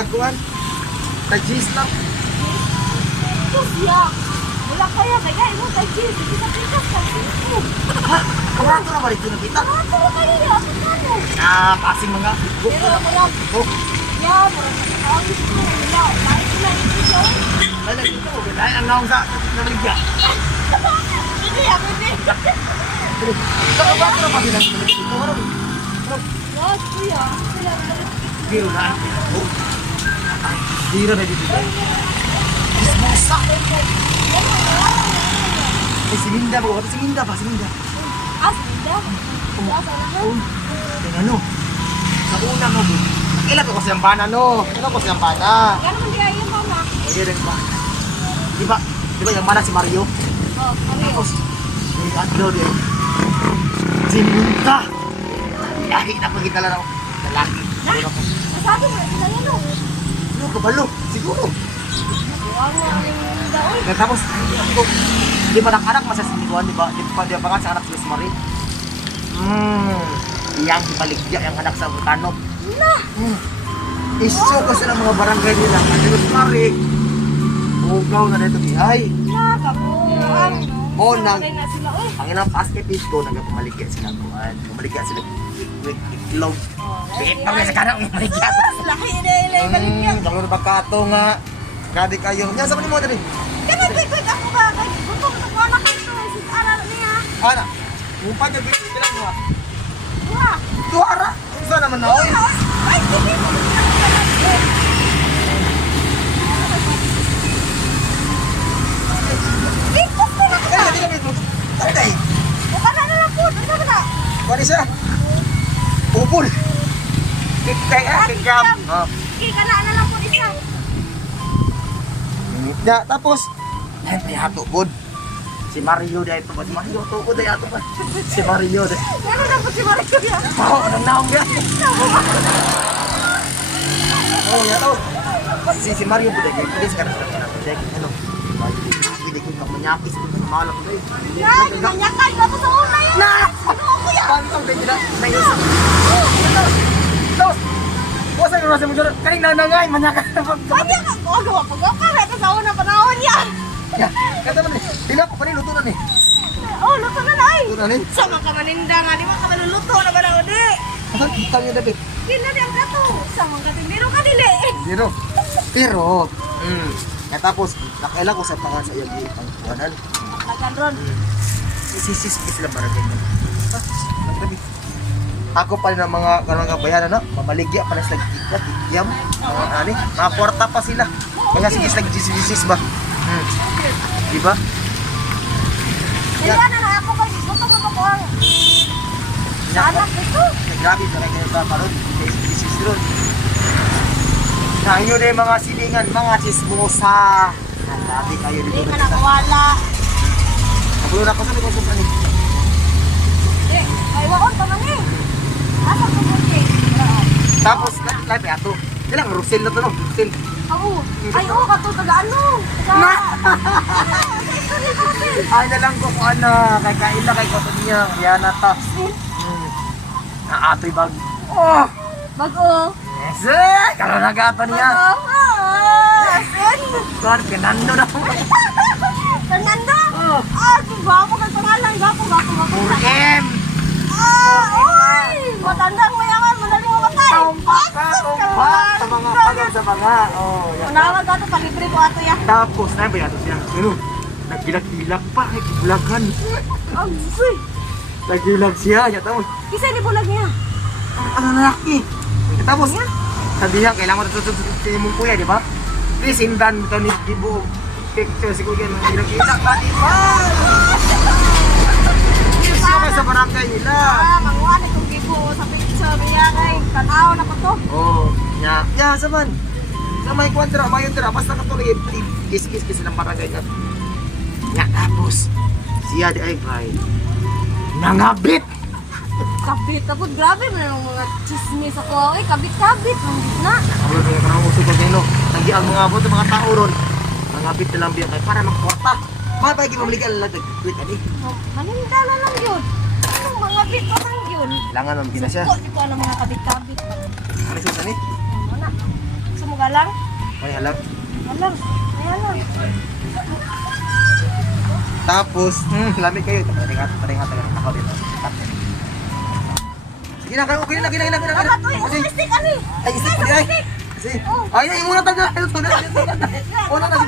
Nagkuhan. Nag-cheese lang. Kusya. Wala kaya kaya mo kay cheese. Kita pikas ka sino. Ha? Kurato na ba rin ito nakita? Ano ka kaya ya ano? Ah, pasing mga. Pero wala. Ya, mura sa tao ko. Wala. Kahit na ito. Lala ito. Dahil ang naong sa naligya. Hindi ako din. Saka ba ito na pa silang ito? Yes, kuya. Sila Biro na. Biro na dito. Ismosa. Si Minda ba? Si Minda ba? Si Minda. Asida. Asa na? Yung ano? Sa una mo, bud. Ilan ko siyang bana, no? Ilan ko siyang bana? Yan man dia yung mama. Hindi rin ba? Di ba yung bana si Mario? Oh, Mario. Tapos, yung ano din. Si Minda. Lahi na pagkita lang ako. Lalaki. Siguro ako. Sabi mo sila yan no. Ano, kabalo? Siguro. Wala yung daon. Tapos, di ba anak masasiniguan, di ba? Di ba nga sa anak si Miss Marie? Iyang ibaligya yung anak sa Butano. Na. Isyo ko sila mga barangay nila. Si Miss Marie, bugaw na dito bihay. Na kabuang. Oh, nang- na sila oy. Ang inang basketball ko, nagpapaligya sila kuhan. Pumaligya sila with itlog. Bigit pa kayo sa kanang maligya. Laki ile baligya. Dalor ba ka ito nga? Grabe kayo. Yan, saan mo dali? Kana quick ako ba kay gutom na ko anak ito si ara niya. Ana, umpa niya bigit sila mo. Wah. Tuara! Saan naman na? Oy! Ay, hindi mo. Ikot ko na Ay, ka. hindi kami ito. Ay, day! Bukan na lang po. Ano ba na? Kuha siya. Upol! Kikay kikam. Ika na lang po isa. Ya, tapos, ay, may hato, bud. Si Mario dahil ito ba? Si Mario, tuko dahil ito ba? Si Mario dahil. Ano na po si Mario ya? Oo, anong naong yan. Oo, yan to. Si Mario po dahil. Pulis ka na sa kanila. Dahil, ano? Hindi ko na manyakis ko na malam ko dahil. Ya, nanyakan ako sa una yun. Na! Ano ko ya? Pantong din nila. May isa. Ito! Huwag sa'yo nasa mo dyan. Kanina na nga, manyakan na pag... Kanya ka. Oh, gawa ko. Kaya ito sa unang panahon yan. Kata naman eh. Tila ko pa rin, luto na ni. Oh, luto na na ay. Luto na ni. Sama ka maninda nga. Di ba ka maluluto na ba na uli? Asan kita niyo David? Hindi na di ang gato. Sama ka timiro ka dili. Pero, tapos, nakailan ko sa pangan sa iyong pangkuhanan. Lagan ron. Isisis ko sila barangay mo. Ako pa rin ang mga bayanan na, mamaligya pa na sa kikyam, mga kwarta pa sila. Kaya sige sa gisis ba? Diba? Hindi na ako ba? Gusto mo ba ko ang anak ito? Grabe pa rin kayo sa parod. Gisis ron. Na inyo na yung mga silingan, mga chismosa. Grabe kayo dito. Hindi ka nakawala. Nabulo na ko sa likod sa nito. Eh, ay waon pa man eh. Asa ko mo eh? Tapos, live ato. Ilang Rosel na to, no? Rosel. Oo. Ay, oo, kato taga ano? Na! Taga... Ay na lang ko kung ano, kay kaila kay koto niya. Yan na ta. Naatoy bag. Oh! Bago. Yes! Eh! Karoon na gato niya. Bago. Asin. Kuhan, pinando na. Fernando. Ah, si Gwapo kay pangalan. Gwapo. 4M! Oy! Matandang mayaman. Madaling mamatay. Tumpak ka, tumpak. Sa mga pagaw sa mga. Oh, yan. Unawag ato, palibre ko ato ya. Tapos, na ba yato siya? Ano? Nagbilag-bilag pa. Ay, bulagan. Agsoy. Nagbilag siya. Yan, tapos. Isa ni bulag niya. Ano lalaki? Tapos, sabihan, kailangan ko ito mong kuya, di ba? Please, sindan ito ni Gibo. Picture si kuya nang ginagilak ba, di ba? Siya ka sa barangay nila. Ah, manguan itong gibo sa picture niya kay tanaw na ko to. Oo, nya. Ya, saman. Sa may kwadra, mayon dira. Basta ka to lagi, kis-kis silang barangay na. Nya, tapos, siya di ay kay nangabit. Kabit tapos grabe man yung mga chismis ako. Ay, kabit-kabit man na. Ako lang kaya karang usog ko nino. Nagi ang mga abot mga tao ron. Nangabit na lang biya kay para magkwarta. Mapagi mamaligal lang tweet ani. Manindala lang yun. Anong mga bit pa lang yun? Langan man gina siya. Suko, di ko alam mga kabit-kabit. Ano siya ni? Ano na? Gusto mo galang. May halang. Halang. May halang. Tapos, lamig kayo. Paringat ako dito. Sige na, okay na. Dapat, uy, stick, ano eh. Ay, isip ko ay. Kasi, ay, muna taga. Una na.